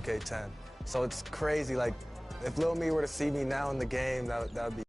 2K10. So it's crazy. Like, if Lil Me were to see me now in the game, that would be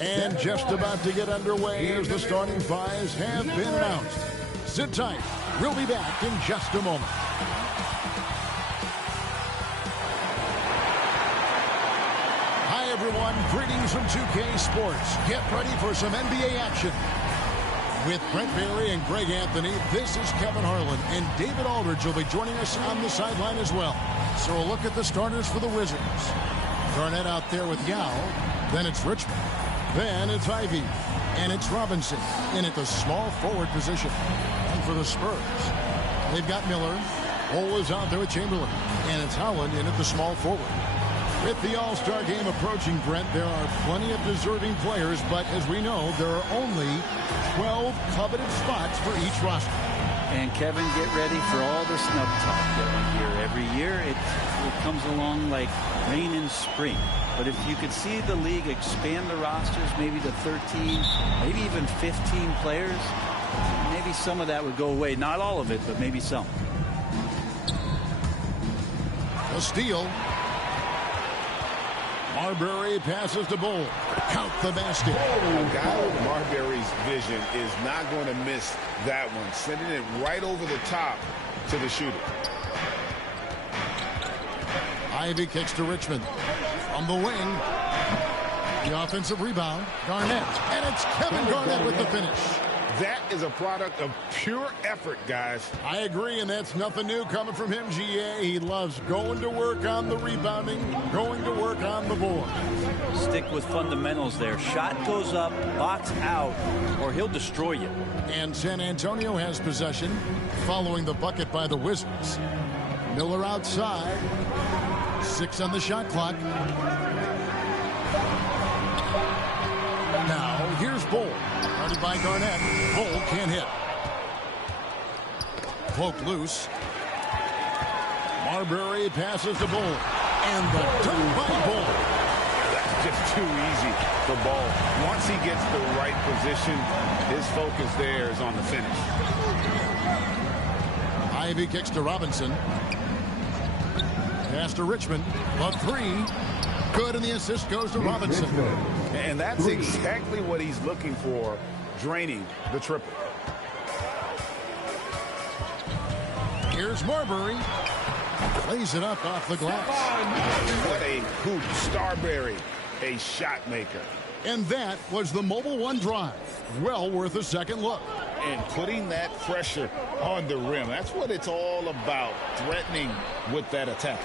And just about to get underway as the starting fives have been announced. Sit tight. We'll be back in just a moment. Hi, everyone. Greetings from 2K Sports. Get ready for some NBA action. With Brent Barry and Greg Anthony, this is Kevin Harlan, and David Aldridge will be joining us on the sideline as well. So a look at the starters for the Wizards. Garnett out there with Yao. Then it's Richmond. Then it's Ivy. And it's Robinson in at the small forward position. And for the Spurs, they've got Miller. Cole is out there with Chamberlain. And it's Howland in at the small forward. With the All-Star game approaching, Brent, there are plenty of deserving players, but as we know, there are only 12 coveted spots for each roster. And Kevin, get ready for all the snub talk that we hear every year. It comes along like rain in spring. But if you could see the league expand the rosters maybe to 13, maybe even 15 players, maybe some of that would go away. Not all of it, but maybe some. A steal. Marbury passes to Bull. Count the basket. A guy with Marbury's vision is not going to miss that one. Sending it right over the top to the shooter. Ivy kicks to Richmond. From the wing. The offensive rebound. Garnett. And it's Kevin Garnett with the finish. That is a product of pure effort, guys. I agree, and that's nothing new coming from him, GA. He loves going to work on the rebounding, going to work on the board. Stick with fundamentals there. Shot goes up, box out, or he'll destroy you. And San Antonio has possession following the bucket by the Wizards. Miller outside. 6 on the shot clock. Now, here's Bull. Guarded by Garnett. Bull can't hit. Cloak loose. Marbury passes to Bull. And the dunk by Bull. That's just too easy for Bull. Once he gets the right position, his focus there is on the finish. Ivy kicks to Robinson. Pass to Richmond. A 3. Good, and the assist goes to Robinson. And that's exactly what he's looking for, draining the triple. Here's Marbury. Lays it up off the glass. What a hoop. Starbury, a shot maker. And that was the Mobile One drive. Well worth a second look. And putting that pressure on the rim. That's what it's all about, threatening with that attack.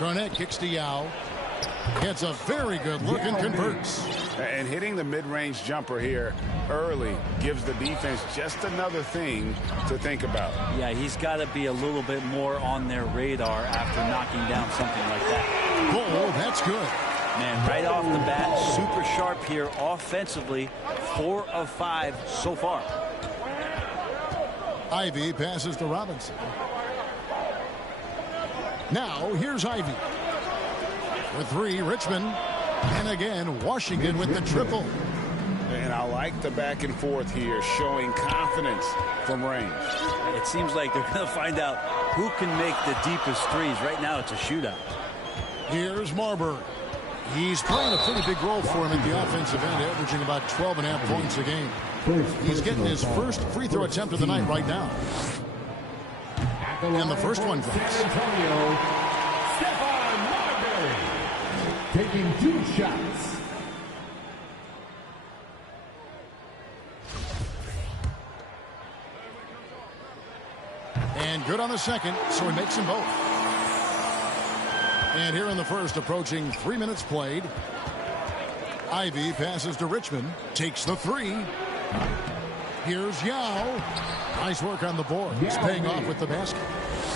Garnett kicks to Yao. Gets a very good look and converts. And hitting the mid-range jumper here early gives the defense just another thing to think about. Yeah, he's got to be a little bit more on their radar after knocking down something like that. Oh, that's good. Man, right off the bat, super sharp here offensively. 4 of 5 so far. Ivy passes to Robinson. Now, here's Ivy. For 3, Richmond. And again, Washington with the triple. And I like the back and forth here, showing confidence from range. It seems like they're going to find out who can make the deepest threes. Right now, it's a shootout. Here's Marbury. He's playing a pretty big role for him at the offensive end, averaging about 12.5 points a game. He's getting his first free throw attempt of the night right now. And the first one drops. Taking 2 shots. And good on the second, so he makes them both. And here in the first, approaching 3 minutes played. Ivy passes to Richmond, takes the 3. Here's Yao. Nice work on the board. He's paying off with the basket.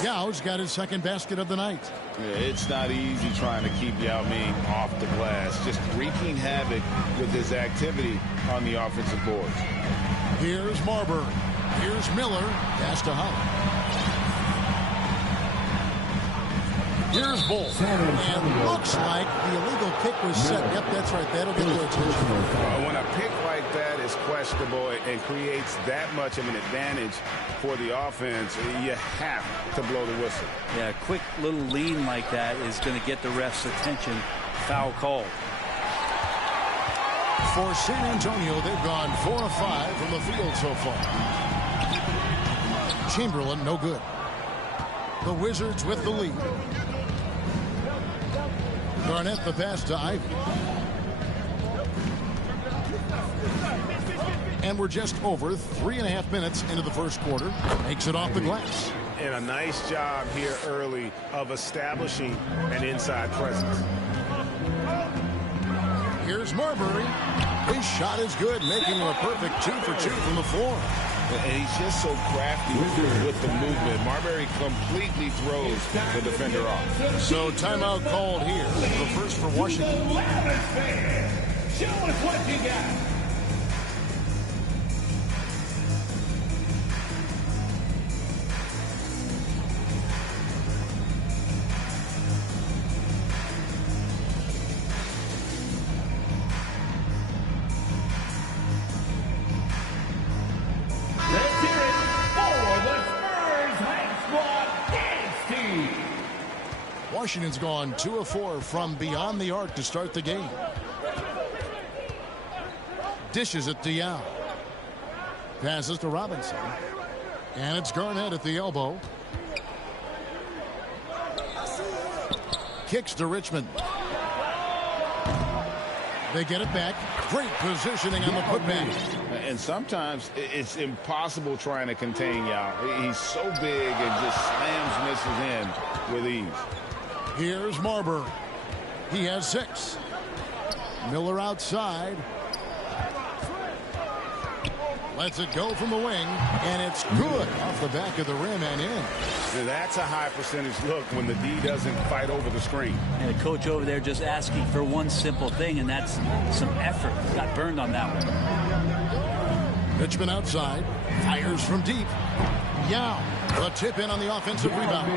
Yao's got his second basket of the night. Yeah, it's not easy trying to keep Yao Ming off the glass. Just wreaking havoc with his activity on the offensive board. Here's Marbury. Here's Miller. Pass to Holland. Here's Bull. And looks like the illegal pick was set. Yep, that's right. That'll get their attention. When a pick like that is questionable and creates that much of an advantage for the offense, you have to blow the whistle. Yeah, a quick little lean like that is going to get the ref's attention. Foul call. For San Antonio, they've gone 4 of 5 from the field so far. Chamberlain, no good. The Wizards with the lead. Garnett the pass to Ivy. And we're just over 3.5 minutes into the first quarter. Makes it off the glass. And a nice job here early of establishing an inside presence. Here's Marbury. His shot is good, making him a perfect 2 for 2 from the floor. And he's just so crafty with the movement. Marbury completely throws the defender off. So timeout called here. The first for Washington. Show us what you got. Washington's gone 2 of 4 from beyond the arc to start the game. Dishes it to Yao. Passes to Robinson. And it's Garnett at the elbow. Kicks to Richmond. They get it back. Great positioning on the putback. And sometimes it's impossible trying to contain Yao. He's so big and just slams misses in with ease. Here's Marbury. He has 6. Miller outside. Lets it go from the wing, and it's good off the back of the rim and in. That's a high percentage look when the D doesn't fight over the screen. And the coach over there just asking for one simple thing, and that's some effort. Got burned on that one. Richmond outside. Fires from deep. Yao. The tip in on the offensive rebound.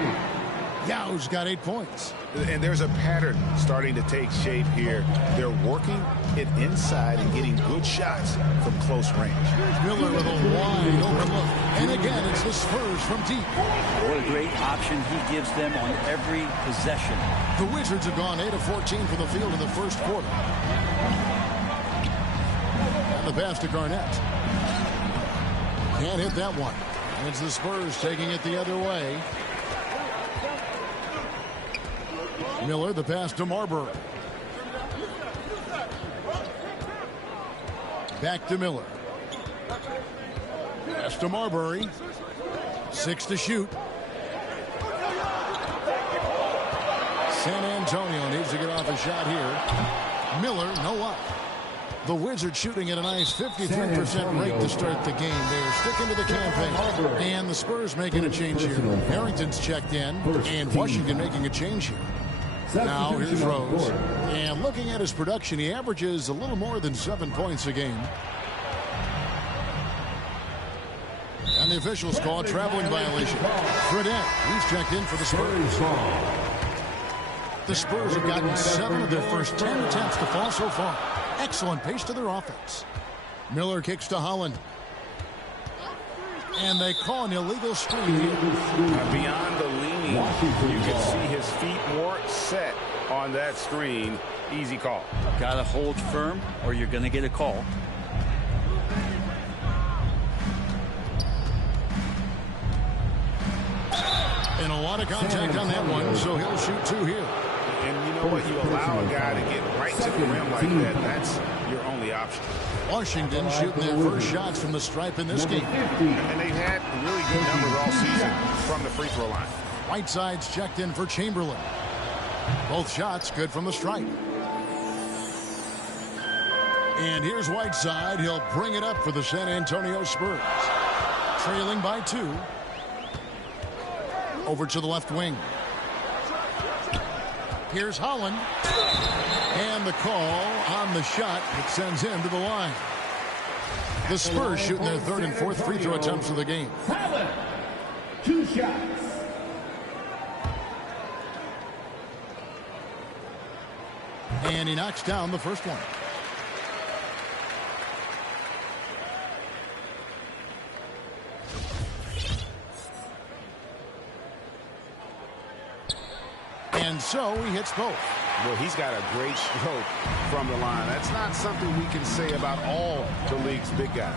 Yao's got 8 points. And there's a pattern starting to take shape here. They're working it inside and getting good shots from close range. Miller with a wide open look. And again, it's the Spurs from deep. What a great option he gives them on every possession. The Wizards have gone 8 of 14 from the field in the first quarter. And the pass to Garnett. Can't hit that one. And it's the Spurs taking it the other way. Miller, the pass to Marbury. Back to Miller. Pass to Marbury. 6 to shoot. San Antonio needs to get off a shot here. Miller, no up. The Wizards shooting at a nice 53% rate to start the game. They're sticking to the campaign. And the Spurs making a change here. Harrington's checked in. And Washington making a change here. Now here's Rose. And looking at his production, he averages a little more than 7 points a game. And the officials call a traveling violation. Fredette, he's checked in for the Spurs. The Spurs have gotten 7 of their first 10 attempts to fall so far. Excellent pace to their offense. Miller kicks to Holland. And they call an illegal screen. Beyond the leaning, you can see his feet more set on that screen. Easy call. Got to hold firm or you're going to get a call. And a lot of contact on that one, so he'll shoot 2 here. And you know what? You allow a guy to get right to the rim like that. That's your only option. Washington shooting their first shots from the stripe in this game. And they've had really good numbers all season from the free throw line. Whiteside's checked in for Chamberlain. Both shots good from the stripe. And here's Whiteside. He'll bring it up for the San Antonio Spurs. Trailing by 2. Over to the left wing. Here's Holland. And the call on the shot that sends him to the line. The Spurs shooting their 3rd and 4th free throw attempts of the game. Holland, 2 shots. And he knocks down the first one. And so he hits both. Well, he's got a great stroke from the line. That's not something we can say about all the league's big guys.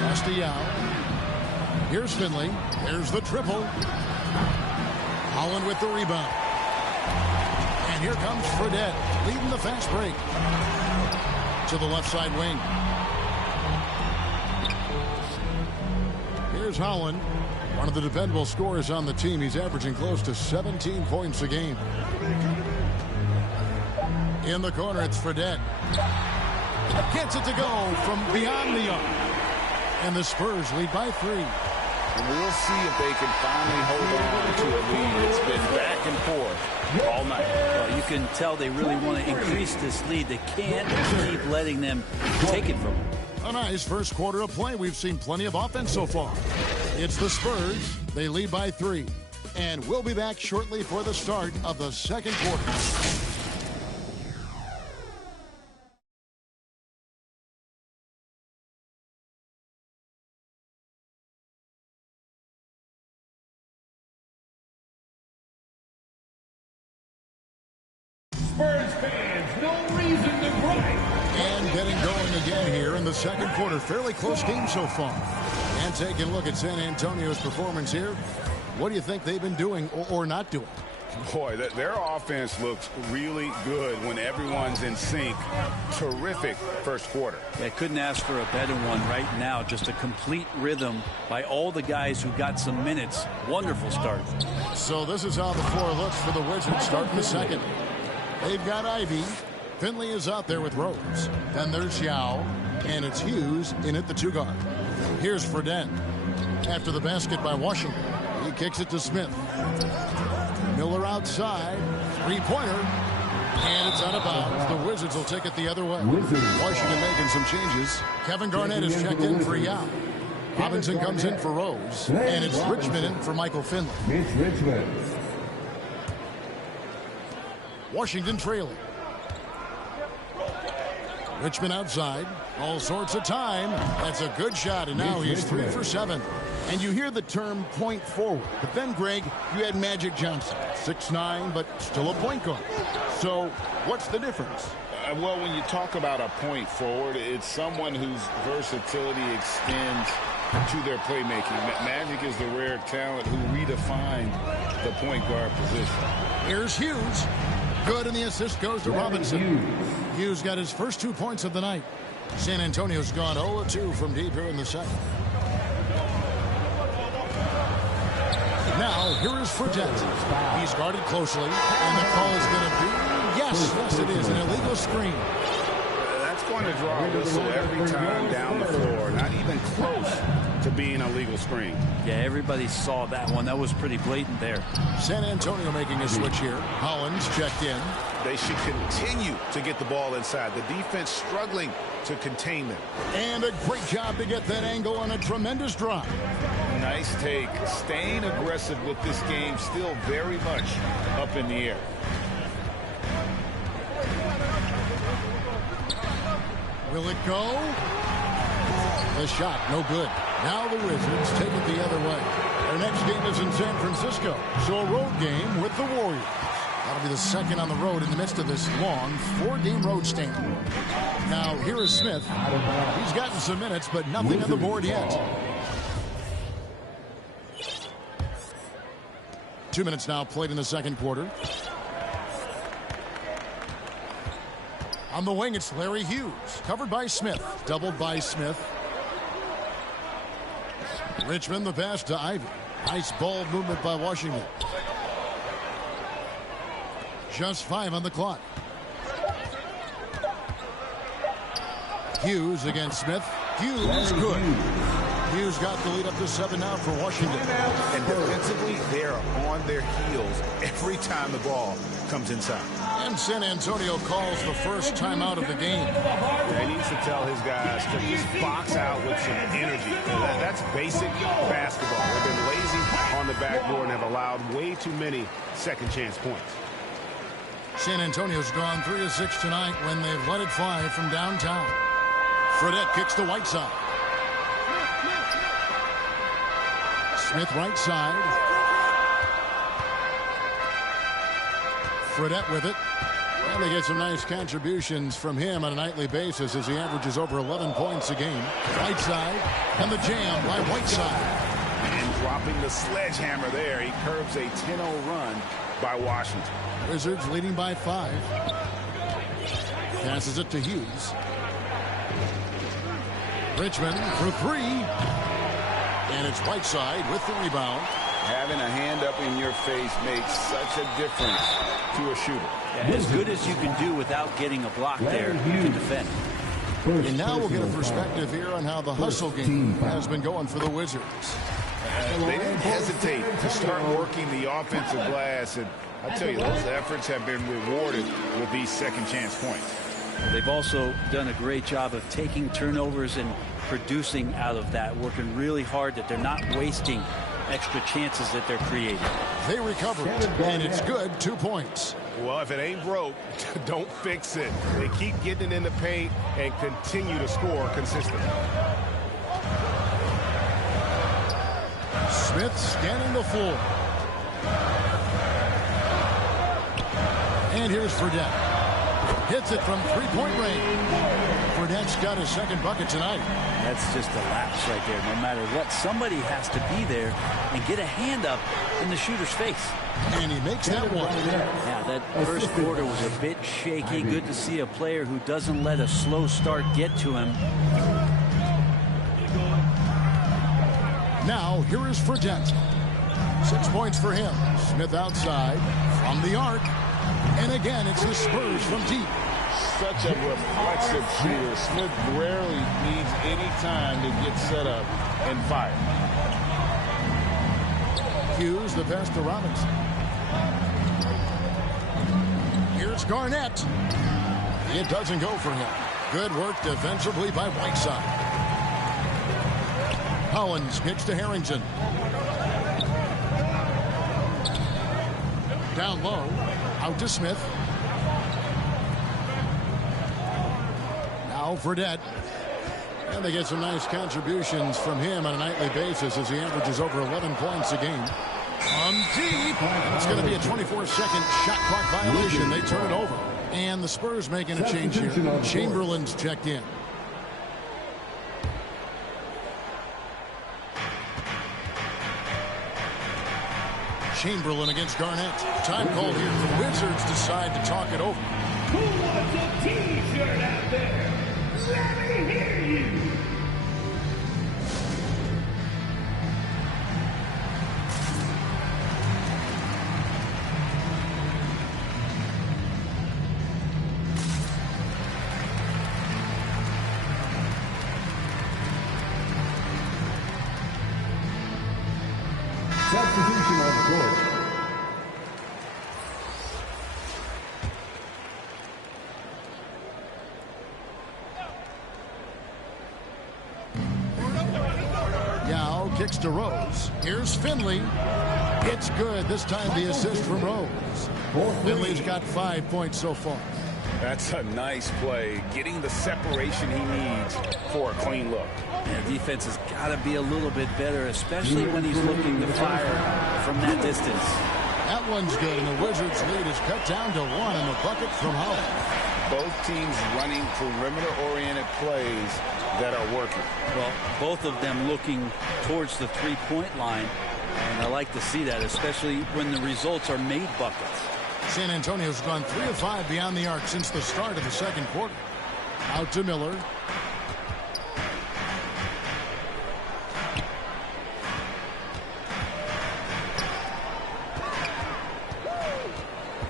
Castellano. Here's Finley. There's the triple. Holland with the rebound. And here comes Fredette, leading the fast break. To the left side wing. Here's Holland. One of the dependable scorers on the team. He's averaging close to 17 points a game. In the corner, it's Fredette. Gets it to go from beyond the arc. And the Spurs lead by 3. And we'll see if they can finally hold on to a lead. It's been back and forth all night. Well, you can tell they really want to increase this lead. They can't keep letting them take it from them. A nice first quarter of play. We've seen plenty of offense so far. It's the Spurs. They lead by 3. And we'll be back shortly for the start of the second quarter. Spurs fans, no reason to gripe. And getting going again here in the second quarter. Fairly close game so far. And taking a look at San Antonio's performance here. What do you think they've been doing or not doing? Boy, their offense looks really good when everyone's in sync. Terrific first quarter. I couldn't ask for a better one right now. Just a complete rhythm by all the guys who got some minutes. Wonderful start. So this is how the floor looks for the Wizards starting the second. They've got Ivy. Finley is out there with Rose. Then there's Yao. And it's Hughes in at the 2 guard. Here's Fredette. After the basket by Washington, he kicks it to Smith. Miller outside. 3-pointer. And it's out of bounds. The Wizards will take it the other way. Washington making some changes. Kevin Garnett is checked in for Yao. Robinson comes in for Rose. And it's Richmond in for Michael Finley. It's Richmond. Washington trailing. Richmond outside. All sorts of time. That's a good shot, and now he's 3 for 7. And you hear the term point forward. But then, Greg, you had Magic Johnson. 6'9", but still a point guard. So what's the difference? Well, when you talk about a point forward, it's someone whose versatility extends to their playmaking. Magic is the rare talent who redefined the point guard position. Here's Hughes. Good, and the assist goes to Robinson. Hughes got his first 2 points of the night. San Antonio's gone 0-2 from deep here in the second. Now, here is Fredette. He's guarded closely, and the call is going to be, yes, it is, an illegal screen. That's going to draw a whistle every time down the floor. Not even close to being a legal screen. Yeah, everybody saw that one. That was pretty blatant there. San Antonio making a switch here. Hollins checked in. They should continue to get the ball inside. The defense struggling to contain them. And a great job to get that angle on a tremendous drive. Nice take. Staying aggressive with this game, still very much up in the air. Will it go? The shot, no good. Now the Wizards take it the other way. Their next game is in San Francisco, so a road game with the Warriors. That'll be the second on the road in the midst of this long 4-game road stand. Now, here is Smith. He's gotten some minutes, but nothing on the board yet. 2 minutes now played in the second quarter. On the wing, it's Larry Hughes. Covered by Smith. Doubled by Smith. Richmond, the pass to Ivy. Nice ball movement by Washington. Just 5 on the clock. Hughes against Smith. Hughes, good. Hughes got the lead up to 7 now for Washington. And defensively, they're on their heels every time the ball comes inside. And San Antonio calls the first timeout of the game. He needs to tell his guys to just box out with some energy. That's basic basketball. They've been lazy on the backboard and have allowed way too many second chance points. San Antonio's gone 3 of 6 tonight when they've let it fly from downtown. Fredette kicks to Whiteside. Smith right side. Fredette with it. And they get some nice contributions from him on a nightly basis as he averages over 11 points a game. Right side, and the jam by Whiteside. And dropping the sledgehammer there, he curbs a 10-0 run by Washington. Wizards leading by 5. Passes it to Hughes. Richmond for 3. And it's Whiteside with the rebound. Having a hand up in your face makes such a difference to a shooter. Yeah, as good as you can do without getting a block there to defend. And now we'll get a perspective here on how the hustle game has been going for the Wizards. They didn't hesitate to start working the offensive glass, and I tell you, those efforts have been rewarded with these second chance points. They've also done a great job of taking turnovers and producing out of that, working really hard that they're not wasting extra chances that they're creating. They recovered, and it's good. 2 points. Well, if it ain't broke, don't fix it. They keep getting it in the paint and continue to score consistently. Smith scanning the floor. And here's Fredette. Hits it from three-point range. Fredette's got his second bucket tonight. That's just a lapse right there. No matter what, somebody has to be there and get a hand up in the shooter's face. And he makes that one. Yeah, that first quarter was a bit shaky. Good to see a player who doesn't let a slow start get to him. Now, here is Fredette. 6 points for him. Smith outside from the arc. And again, it's the Spurs from deep. Such a reflexive shooter. Smith rarely needs any time to get set up and fire. Hughes, the pass to Robinson. Here's Garnett. It doesn't go for him. Good work defensively by Whiteside. Collins kicks to Harrington. Down low. Out to Smith. Now Fredette. And they get some nice contributions from him on a nightly basis as he averages over 11 points a game. From deep. It's going to be a 24-second shot clock violation. They turn it over. And the Spurs making a change here. Chamberlain's checked in. Chamberlain against Garnett. Time called here. The Wizards decide to talk it over. Who wants a T-shirt out there? Let me hear you. Substitution on the court. Yao kicks to Rose. Here's Finley. It's good. This time the assist from Rose. Finley's got 5 points so far. That's a nice play, getting the separation he needs for a clean look. Yeah, defense has got to be a little bit better, especially when he's looking to fire from that distance. That one's good, and the Wizards' lead is cut down to 1 in the bucket from Holland. Both teams running perimeter-oriented plays that are working. Well, both of them looking towards the three-point line, and I like to see that, especially when the results are made buckets. San Antonio's gone 3 of 5 beyond the arc since the start of the second quarter. Out to Miller.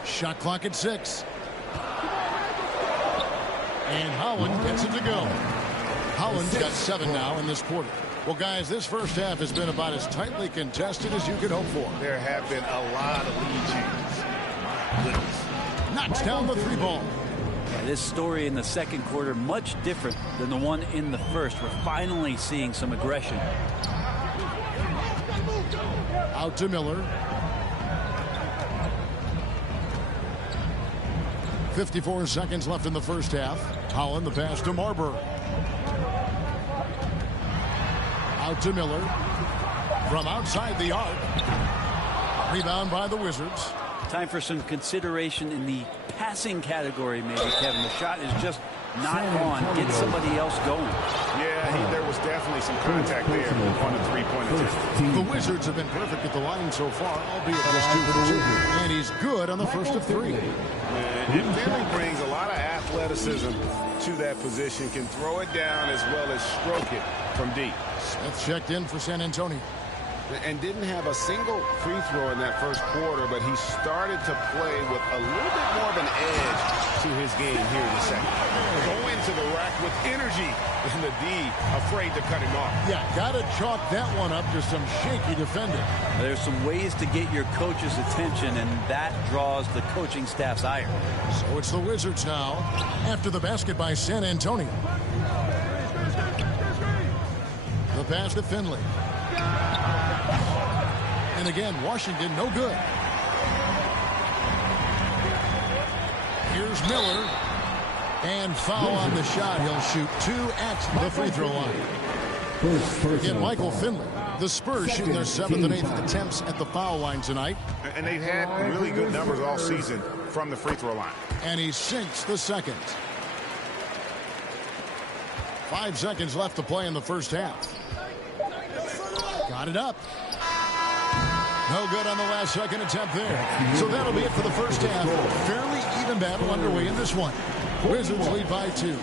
Shot clock at 6. And Holland gets it to go. Holland's got 7 now in this quarter. Well, guys, this first half has been about as tightly contested as you could hope for. There have been a lot of lead changes. My goodness. Knocks down the 3 ball. Yeah, this story in the second quarter much different than the one in the first. We're finally seeing some aggression. Out to Miller. 54 seconds left in the first half. Holland, the pass to Marbury. Out to Miller. From outside the arc. Rebound by the Wizards. Time for some consideration in the passing category, maybe, Kevin. The shot is just not on. Get somebody else going. Yeah, there was definitely some contact there on the three-point attempt. The Wizards have been perfect at the line so far, albeit just 2 for 2. And he's good on the first of 3. And Finley brings a lot of athleticism to that position, can throw it down as well as stroke it from deep. Smith checked in for San Antonio. And didn't have a single free throw in that first quarter, but he started to play with a little bit more of an edge to his game here in the second. Go into the rack with energy, and the D afraid to cut him off. Yeah, got to chalk that one up to some shaky defending. There's some ways to get your coach's attention, and that draws the coaching staff's ire. So it's the Wizards now, after the basket by San Antonio. The pass to Finley. And again, Washington no good. Here's Miller. And foul on the shot. He'll shoot 2 at the free throw line. Again, Michael Finley. The Spurs shooting their 7th and 8th attempts at the foul line tonight. And they've had really good numbers all season from the free throw line. And he sinks the second. 5 seconds left to play in the first half. Got it up. No good on the last second attempt there. So that'll be it for the first half. Fairly even battle underway in this one. Wizards lead by 2.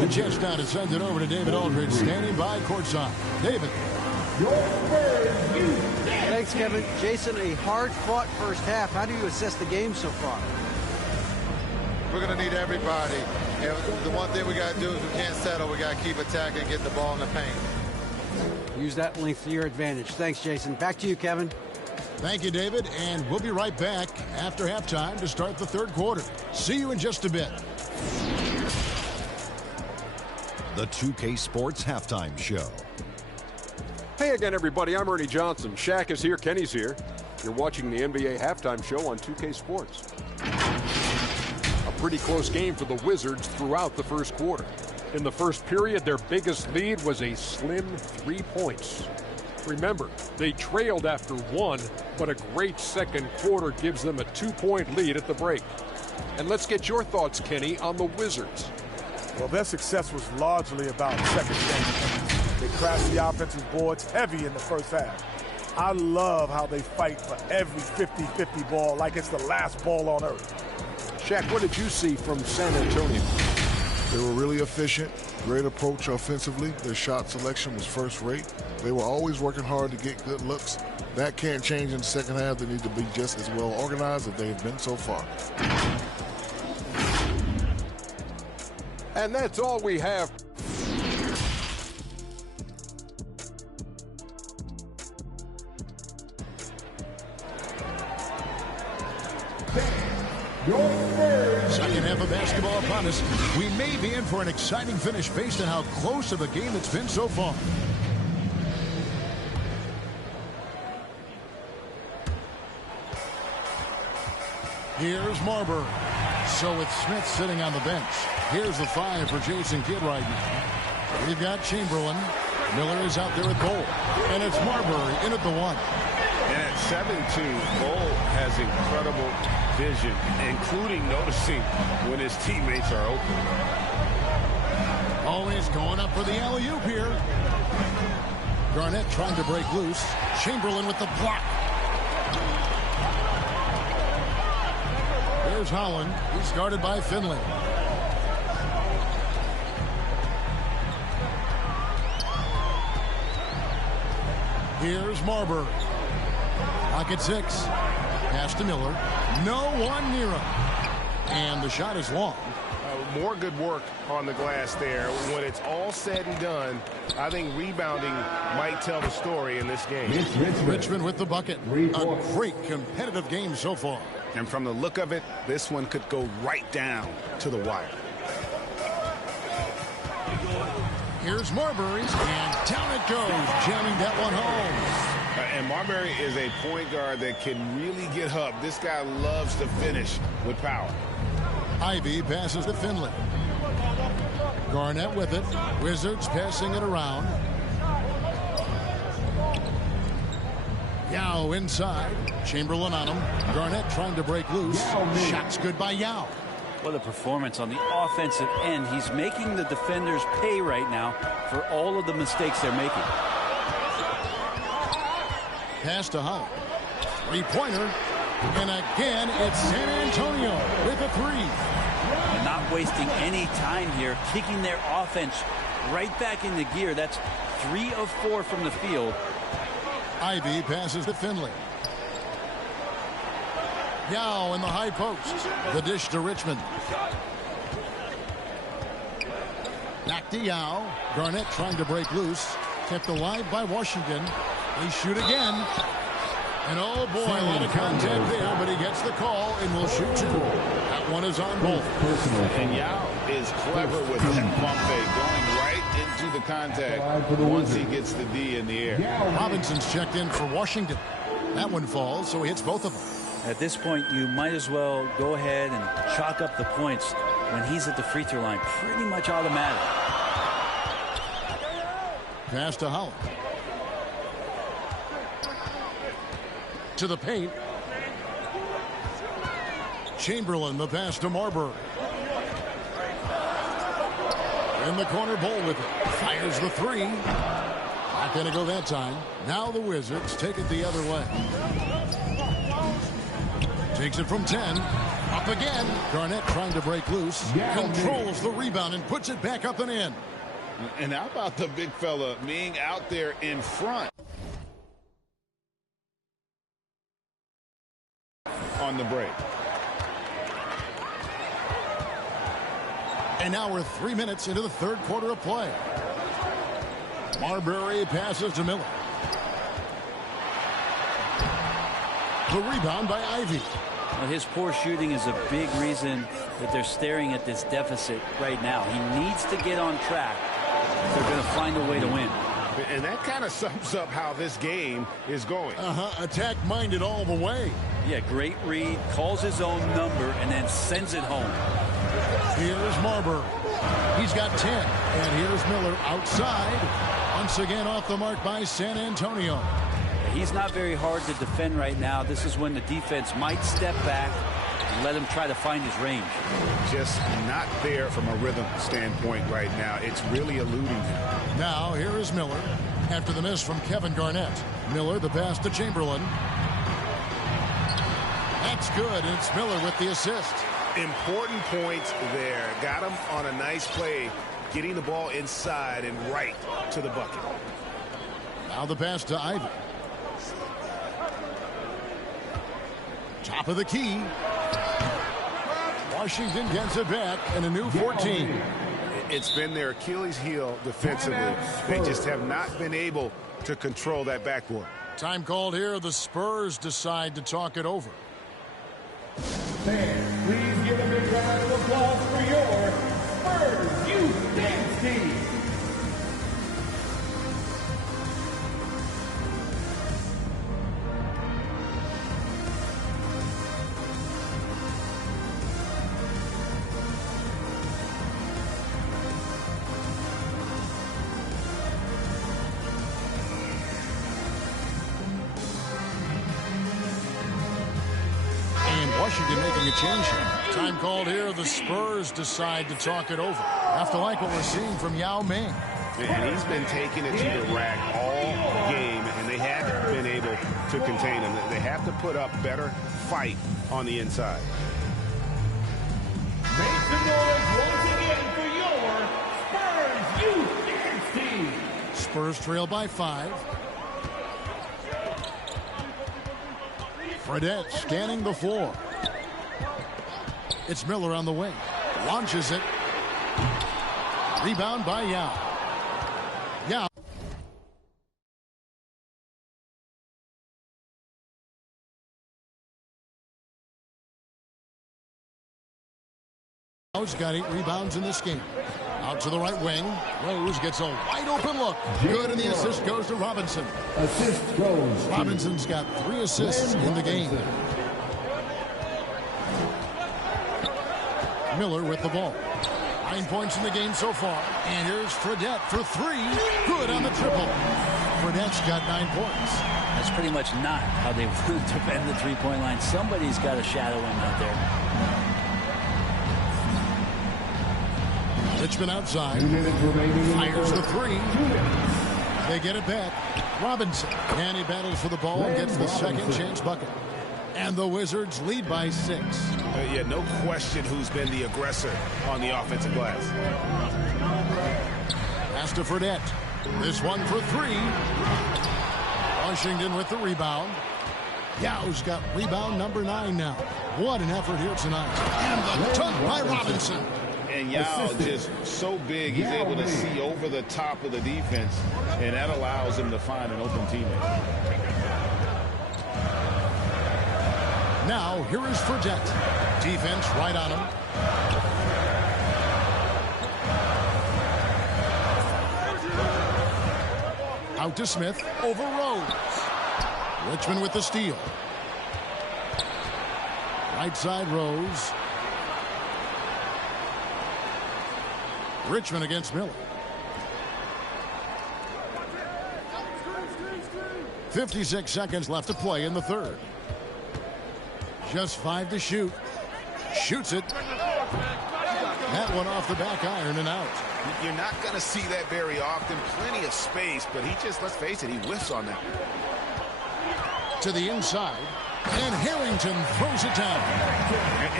The chance now to send it over to David Aldridge, standing by courtside. David. Thanks, Kevin. Jason, a hard-fought first half. How do you assess the game so far? We're going to need everybody. And the one thing we got to do is we can't settle. We got to keep attacking and get the ball in the paint. Use that length to your advantage. Thanks, Jason. Back to you, Kevin. Thank you, David, and we'll be right back after halftime to start the third quarter. See you in just a bit. The 2K Sports Halftime Show. Hey again, everybody. I'm Ernie Johnson. Shaq is here. Kenny's here. You're watching the NBA Halftime Show on 2K Sports. A pretty close game for the Wizards throughout the first quarter. In the first period, their biggest lead was a slim 3 points. Remember, they trailed after 1, but a great second quarter gives them a 2-point lead at the break. And let's get your thoughts, Kenny, on the Wizards. Well, their success was largely about second chance. They crashed the offensive boards heavy in the first half. I love how they fight for every 50-50 ball like it's the last ball on earth. Shaq, what did you see from San Antonio? They were really efficient, great approach offensively. Their shot selection was first rate. They were always working hard to get good looks. That can't change in the second half. They need to be just as well organized as they've been so far. And that's all we have. Second half of basketball upon us. We may be in for an exciting finish based on how close of a game it's been so far. Here's Marbury. So with Smith sitting on the bench. Here's the 5 for Jason Kidd right now. We've got Chamberlain. Miller is out there at goal. And it's Marbury in at the 1. And at 7-2, Bull has incredible vision, including noticing when his teammates are open. Always going up for the alley-oop here. Garnett trying to break loose. Chamberlain with the block. There's Holland. He's guarded by Finley. Here's Marbury. Pocket 6. Pass to Miller. No one near him. And the shot is long. More good work on the glass there. When it's all said and done, I think rebounding might tell the story in this game. Richmond with the bucket. A great competitive game so far. And from the look of it, this one could go right down to the wire. Here's Marbury, and down it goes, jamming that one home. And Marbury is a point guard that can really get up. This guy loves to finish with power. Ivy passes to Finley. Garnett with it. Wizards passing it around. Yao inside. Chamberlain on him. Garnett trying to break loose. Shot's good by Yao. What a performance on the offensive end. He's making the defenders pay right now for all of the mistakes they're making. Pass to Howard. Three-pointer. And again, it's San Antonio with a three. And not wasting any time here, kicking their offense right back into gear. That's 3 of 4 from the field. Ivy passes to Finley. Yao in the high post. The dish to Richmond. Back to Yao. Garnett trying to break loose. Kept alive by Washington. They shoot again. And oh boy, a lot of contact there, but he gets the call and will shoot 2. That one is on both. And Yao is clever with that pump fake, going right into the contact once he gets the D in the air. Robinson's checked in for Washington. That one falls, so he hits both of them. At this point, you might as well go ahead and chalk up the points when he's at the free throw line. Pretty much automatic. Pass to Howard. To the paint. Chamberlain, the pass to Marbury. In the corner, Bull with it. Fires the three. Not going to go that time. Now the Wizards take it the other way. Takes it from 10. Up again. Garnett trying to break loose. Controls the rebound and puts it back up and in. And how about the big fella being out there in front on the break? And now we're 3 minutes into the third quarter of play. Marbury passes to Miller. The rebound by Ivy. Well, his poor shooting is a big reason that they're staring at this deficit right now. He needs to get on track if they're going to find a way to win. And that kind of sums up how this game is going. Attack-minded all the way. Yeah, great read, calls his own number, and then sends it home. Here's Marbury. He's got 10. And here's Miller outside. Once again off the mark by San Antonio. He's not very hard to defend right now. This is when the defense might step back and let him try to find his range. Just not there from a rhythm standpoint right now. It's really eluding him. Now here is Miller after the miss from Kevin Garnett. Miller the pass to Chamberlain. That's good, and it's Miller with the assist. Important points there. Got him on a nice play, getting the ball inside and right to the bucket. Now the pass to Ivy. Top of the key. Washington gets it back and a new 14. It's been their Achilles heel defensively. They just have not been able to control that backboard. Time called here. The Spurs decide to talk it over. Fans, please give a big round of applause for your Spurs Youth Dance Team. Washington making a change here. Time called here. The Spurs decide to talk it over. Have to like what we're seeing from Yao Ming. And he's been taking it to the rack all game, and they haven't been able to contain him. They have to put up better fight on the inside. Make some noise once again for your Spurs Youth Dance Team. Spurs trail by 5. Fredette scanning the floor. It's Miller on the wing. Launches it. Rebound by Yao. Yao. Yao's got 8 rebounds in this game. Out to the right wing. Rose gets a wide open look. Good, and the assist goes to Robinson. Assist goes. Robinson's got 3 assists in the game. Miller with the ball. 9 points in the game so far. And here's Fredette for 3. Good on the triple. Fredette's got 9 points. That's pretty much not how they would defend the three-point line. Somebody's got to shadow him out there. Richmond outside. Fires the 3. They get it back. Robinson. And he battles for the ball and gets the second chance bucket. And the Wizards lead by 6. Yeah, no question who's been the aggressor on the offensive glass. Pass to Fredette. This one for 3. Washington with the rebound. Yow's got rebound number 9 now. What an effort here tonight. And the dunk by Robinson. And Yao just so big, he's able to see over the top of the defense, and that allows him to find an open teammate. Now, here is Fredette. Defense right on him. Out to Smith. Over Rose. Richmond with the steal. Right side Rose. Richmond against Miller. 56 seconds left to play in the third. Just 5 to shoot. Shoots it. That one off the back iron and out. You're not going to see that very often. Plenty of space, but he just, let's face it, he whiffs on that. To the inside. And Harrington throws it down.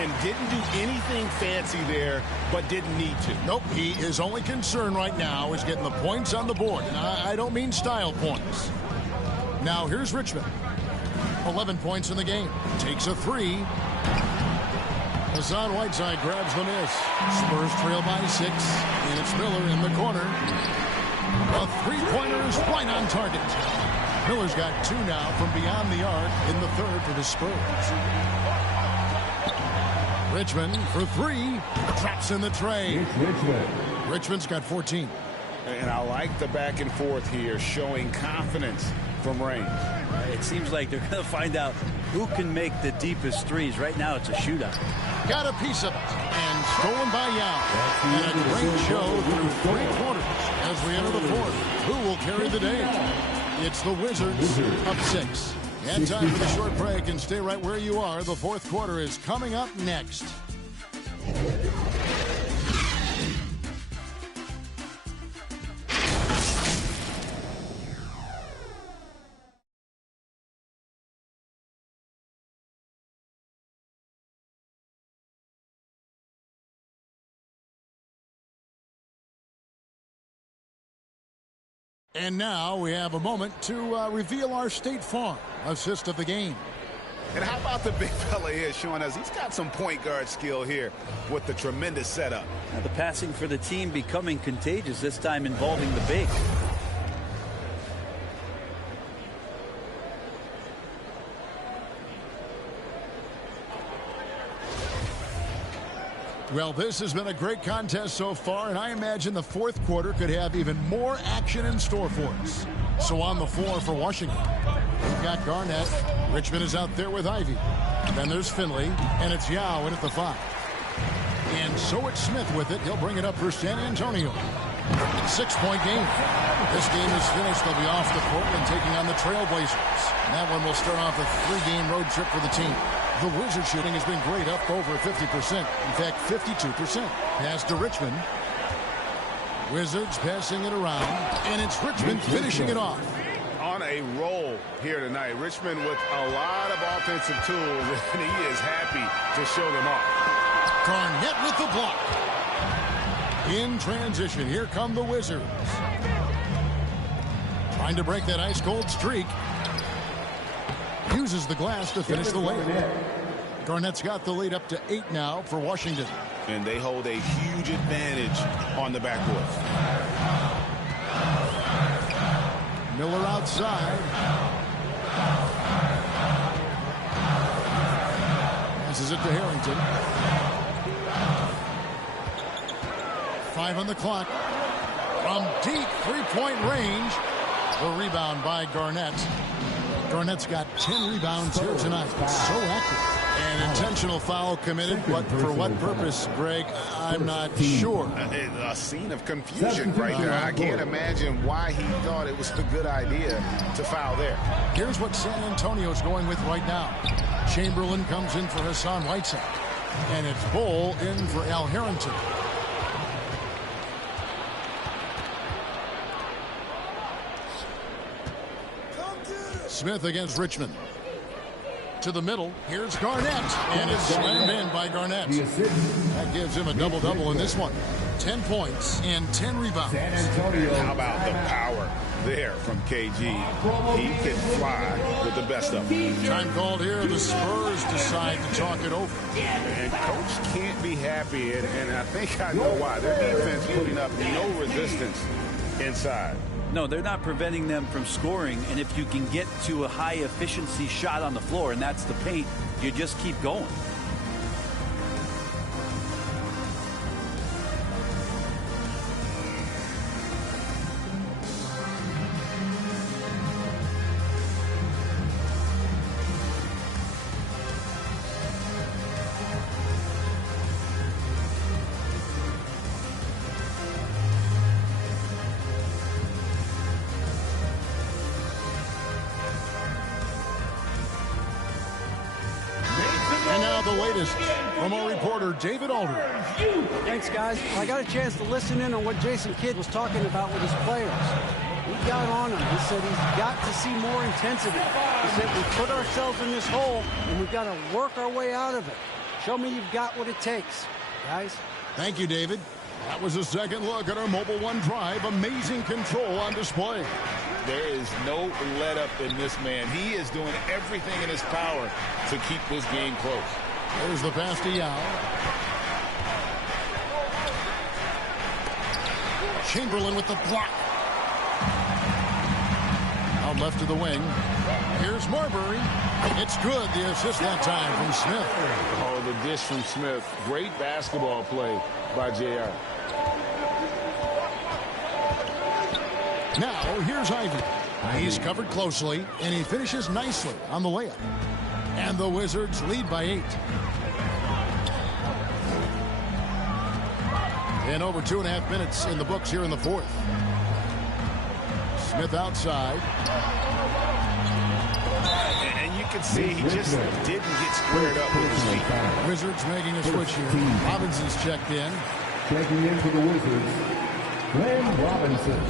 And didn't do anything fancy there, but didn't need to. Nope, his only concern right now is getting the points on the board. And I don't mean style points. Now here's Richmond. 11 points in the game. Takes a 3. Hassan Whiteside grabs the miss. Spurs trail by 6. And it's Miller in the corner. A three-pointer is right on target. Miller's got 2 now from beyond the arc in the third for the Spurs. Richmond for 3. Traps in the tray. Richmond's got 14. And I like the back and forth here, showing confidence from range. It seems like they're going to find out who can make the deepest threes. Right now it's a shootout. Got a piece of it. And stolen by Yao. And a great show through 3 quarters as we enter the fourth. Who will carry the day? It's the Wizards up 6. And time for the short break, and stay right where you are. The fourth quarter is coming up next. And now we have a moment to reveal our State Farm assist of the game. And how about the big fella here showing us he's got some point guard skill here with the tremendous setup. Now the passing for the team becoming contagious, this time involving the big. Well, this has been a great contest so far, and I imagine the fourth quarter could have even more action in store for us. So on the floor for Washington, we've got Garnett. Richmond is out there with Ivy. Then there's Finley, and it's Yao in at the 5. And so it's Smith with it. He'll bring it up for San Antonio. 6-point game. This game is finished. They'll be off the court and taking on the Trailblazers. And that one will start off a 3-game road trip for the team. The Wizard shooting has been great, up over 50%. In fact, 52%. Pass to Richmond. Wizards passing it around, and it's Richmond finishing it off. On a roll here tonight. Richmond with a lot of offensive tools, and he is happy to show them off. Garnett with the block. In transition, here come the Wizards. Trying to break that ice-cold streak. Uses the glass to finish the layup. Garnett's got the lead up to 8 now for Washington. And they hold a huge advantage on the backcourt. Miller outside. Passes it to Harrington. 5 on the clock. From deep three-point range. The rebound by Garnett. Garnett's got 10 rebounds here tonight. So active. An intentional foul committed, but for what purpose, Greg, I'm not sure. A scene of confusion right there. I can't imagine why he thought it was a good idea to foul there. Here's what San Antonio's going with right now. Chamberlain comes in for Hassan Whiteside. And it's Bull in for Al Harrington. Smith against Richmond. To the middle, here's Garnett, and it's slammed in by Garnett. That gives him a double-double in this one. 10 points and 10 rebounds. How about the power there from KG? He can fly with the best of them. Time called here. The Spurs decide to talk it over. And Coach can't be happy, and I think I know why. Their defense putting up no resistance inside. No, they're not preventing them from scoring, and if you can get to a high-efficiency shot on the floor, and that's the paint, you just keep going. From our reporter, David Aldridge. Thanks, guys. I got a chance to listen in on what Jason Kidd was talking about with his players. He got on him. He said he's got to see more intensity. He said we put ourselves in this hole, and we've got to work our way out of it. Show me you've got what it takes, guys. Thank you, David. That was a second look at our Mobile One drive. Amazing control on display. There is no let-up in this man. He is doing everything in his power to keep this game close. There's the pass to Yao. Chamberlain with the block. Out left to the wing. Here's Marbury. It's good. The assist that time from Smith. Oh, the dish from Smith. Great basketball play by JR. Now, here's Ivy. He's covered closely, and he finishes nicely on the layup. And the Wizards lead by 8. And over 2.5 minutes in the books here in the fourth. Smith outside. And you can see he just didn't get squared up with his feet. Wizards making a switch here. Robinson's checked in. Checking in for the Wizards, Glenn Robinson.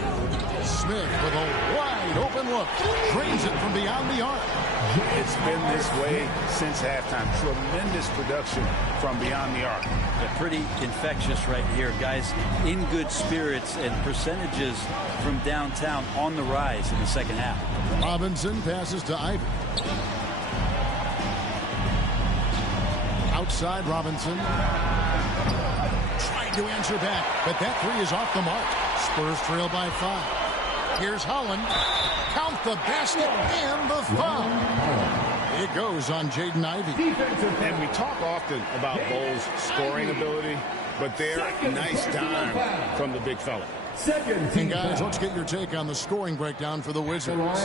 Smith with a wide open look. Drains it from beyond the arc. It's been this way since halftime. Tremendous production from beyond the arc. They're pretty infectious right here, guys. In good spirits, and percentages from downtown on the rise in the second half. Robinson passes to Ivy. Outside Robinson. Trying to answer back, but that three is off the mark. Spurs trail by 5. Here's Holland. Count the basket and the foul. It goes on Jaden Ivey. And we talk often about Bull's scoring ability, but they're nice dime from the big fella. And guys, let's get your take on the scoring breakdown for the Wizards.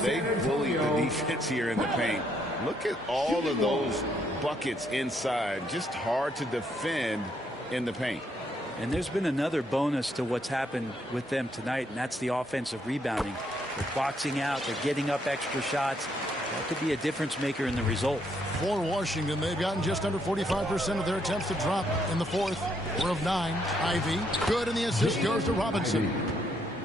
They bully the defense here in the paint. Look at all of those buckets inside. Just hard to defend in the paint. And there's been another bonus to what's happened with them tonight, and that's the offensive rebounding. They're boxing out. They're getting up extra shots. That could be a difference maker in the result. For Washington, they've gotten just under 45% of their attempts to drop in the fourth. 4 of 9. Ivy, good, and the assist goes to Robinson.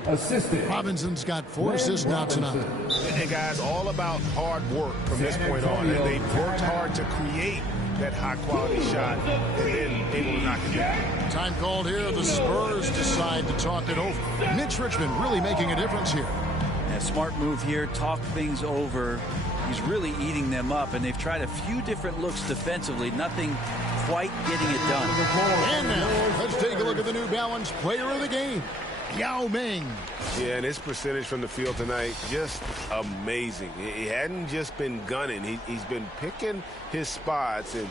Assisted. Robinson's got 4 assists now tonight. And guys, all about hard work from this point on. And they've worked hard to create that high-quality shot and then able to knock it down. Time called here. The Spurs decide to talk it over. Mitch Richmond really making a difference here. A smart move here. Talk things over. He's really eating them up, and they've tried a few different looks defensively. Nothing quite getting it done. And now, let's take a look at the New Balance player of the game, Yao Ming. Yeah, and his percentage from the field tonight, just amazing. He hadn't just been gunning. He's been picking his spots, and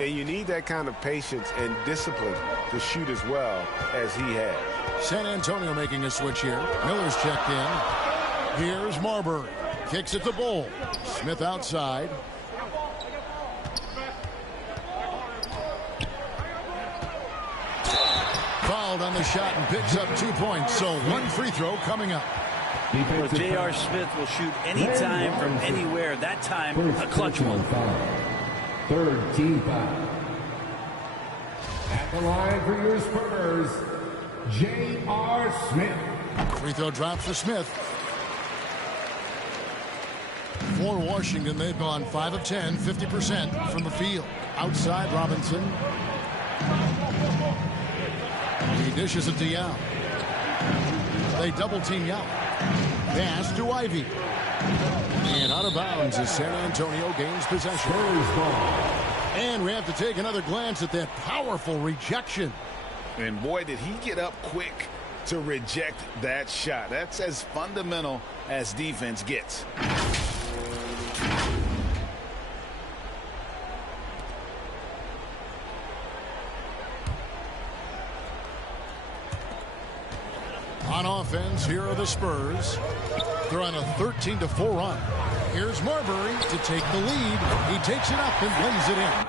you need that kind of patience and discipline to shoot as well as he has. San Antonio making a switch here. Miller's checked in. Here's Marbury. Kicks it to Bull. Smith outside. fouled on the shot and picks up 2 points. So 1 free throw coming up. Well, J.R. Smith will shoot anytime from anywhere. That time, a clutch one. Third team foul. At the line for your Spurs, J.R. Smith. Free throw drop for Smith. For Washington, they've gone 5 of 10, 50% from the field. Outside, Robinson. He dishes it to Yao. They double team Yao. Pass to Ivy. And out of bounds as San Antonio gains possession. And we have to take another glance at that powerful rejection. And boy, did he get up quick to reject that shot. That's as fundamental as defense gets. On offense, here are the Spurs. They're on a 13-4 run. Here's Marbury to take the lead. He takes it up and lays it in.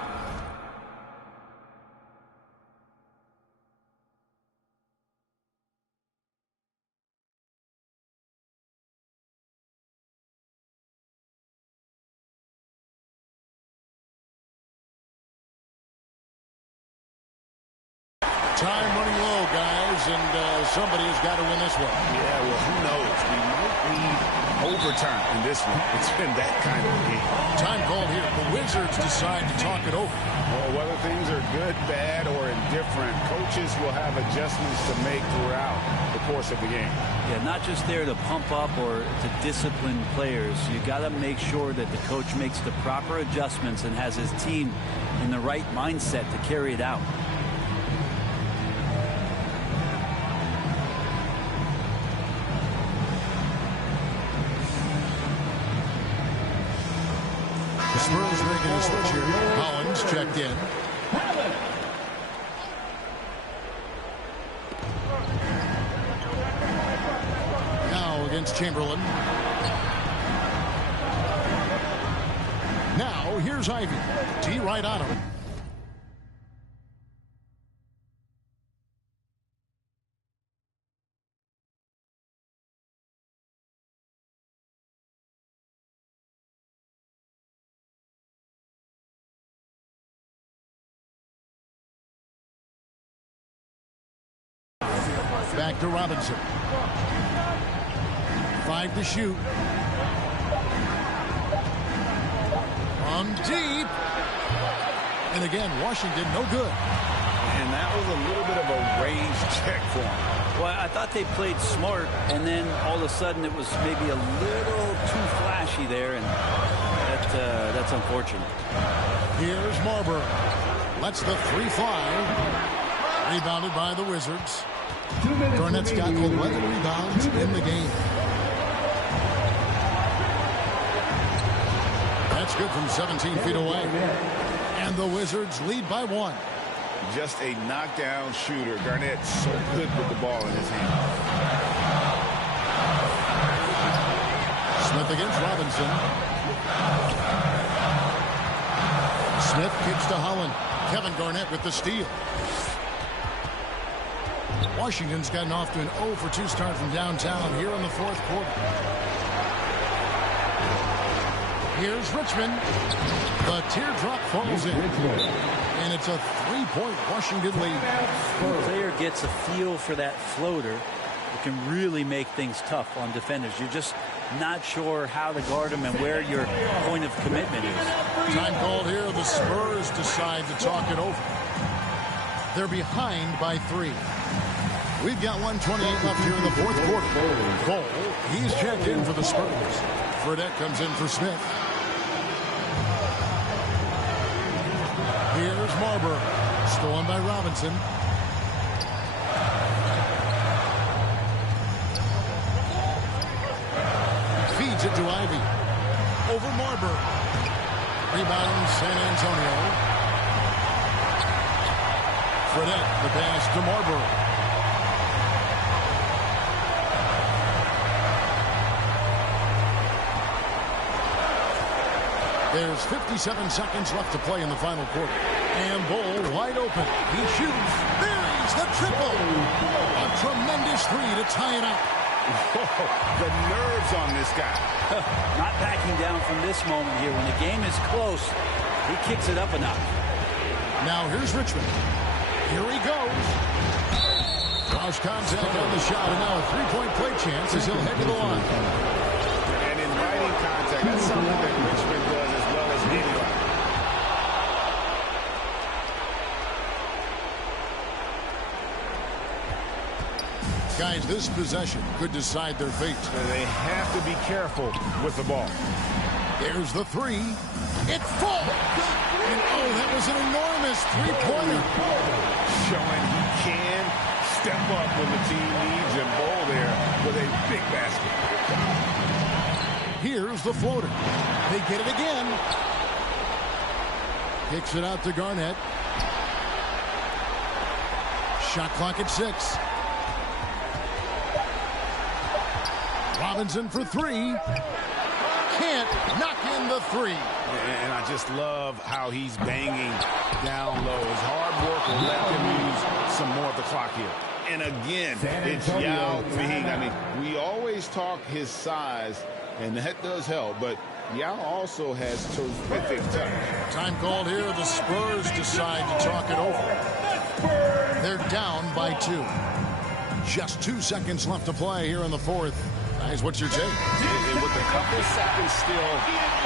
Time running low, guys, and somebody has got to win this one. Yeah, well, who knows? We might need overtime in this one. It's been that kind of game. Time called here. The Wizards decide to talk it over. Well, whether things are good, bad, or indifferent, coaches will have adjustments to make throughout the course of the game. Yeah, not just there to pump up or to discipline players. You got to make sure that the coach makes the proper adjustments and has his team in the right mindset to carry it out. The Spurs making a switch here. Collins checked in. Now against Chamberlain. Now here's Ivy. T right on him. Back to Robinson. 5 to shoot. On deep. And again, Washington no good. And that was a little bit of a raised check for him. Well, I thought they played smart, and then all of a sudden it was maybe a little too flashy there, and that's unfortunate. Here's Marbury. Lets the 3 fly. Rebounded by the Wizards. Garnett's got 11 rebounds in the game. That's good from 17 feet away. And the Wizards lead by 1. Just a knockdown shooter. Garnett so good with the ball in his hand. Smith against Robinson. Smith kicks to Holland. Kevin Garnett with the steal. Washington's gotten off to an 0-for-2 start from downtown here in the 4th quarter. Here's Richmond. The teardrop falls in. And it's a 3-point Washington lead. When a player gets a feel for that floater, it can really make things tough on defenders. You're just not sure how to guard them and where your point of commitment is. Time called here. The Spurs decide to talk it over. They're behind by 3. We've got 1:28 left here in the 4th quarter. Cole, he's checked in for the Spurs. Fredette comes in for Smith. Here's Marbury. Stolen by Robinson. Feeds it to Ivy. Over Marbury. Rebound San Antonio. Fredette, the pass to Marbury. There's 57 seconds left to play in the final quarter. And Bull wide open. He shoots. There he lays the triple. A tremendous three to tie it up. The nerves on this guy. Not backing down from this moment here. When the game is close, he kicks it up a notch. Now here's Richmond. Here he goes. Cross contact on the shot, and now a three-point play chance as he'll head to the line. And inviting contact, that's something that Richmond does as well as anybody. Guys, this possession could decide their fate. They have to be careful with the ball. There's the three. It falls. And oh, that was an enormous three-pointer. Showing he can step up when the team needs him. Bowl there with a big basket. Here's the floater. They get it again. Kicks it out to Garnett. Shot clock at 6. Robinson for three. Can't knock in the three. And I just love how he's banging down low. His hard work will let them use some more of the clock here. And again, it's Yao Ming. I mean, we always talk his size, and that does help, but Yao also has terrific touch. Time called here. The Spurs decide to talk it over. They're down by 2. Just 2 seconds left to play here in the fourth. Guys, what's your take? And with a couple seconds still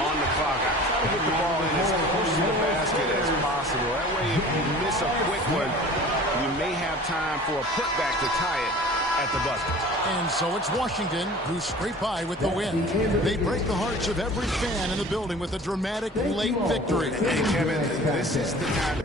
on the clock, I try to get the ball in as close to the basket as possible. That way, if you miss a quick one, you may have time for a putback to tie it at the buzzer. And so it's Washington who scrape by with the win. They break the hearts of every fan in the building with a dramatic late victory. And Kevin, this is the time.